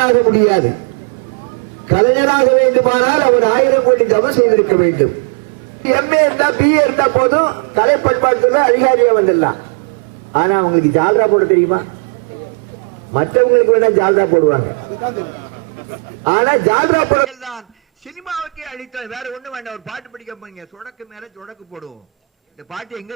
கலைஞராக முடியாது. கலைஞராக வேண்டுமானால் அவர் 1000 கோடி தவம் செய்திருக்க வேண்டும். MA இருந்தா BA இருந்தா போதும், கலை பண்பாட்டுல அதிகாரியா வந்துடலாம். ஆனா அவங்களுக்கு ஜால்ரா போட தெரியுமா? மற்றவங்களுக்கு வேணா ஜால்ரா போடுவாங்க, ஆனா ஜால்ரா போட சினிமாவுக்கே அழித்த வேற ஒண்ணு வேண்டாம். ஒரு பாட்டு படிக்க போங்க, சொடக்கு மேல சொடக்கு போடுவோம். இந்த பாட்டு எங்க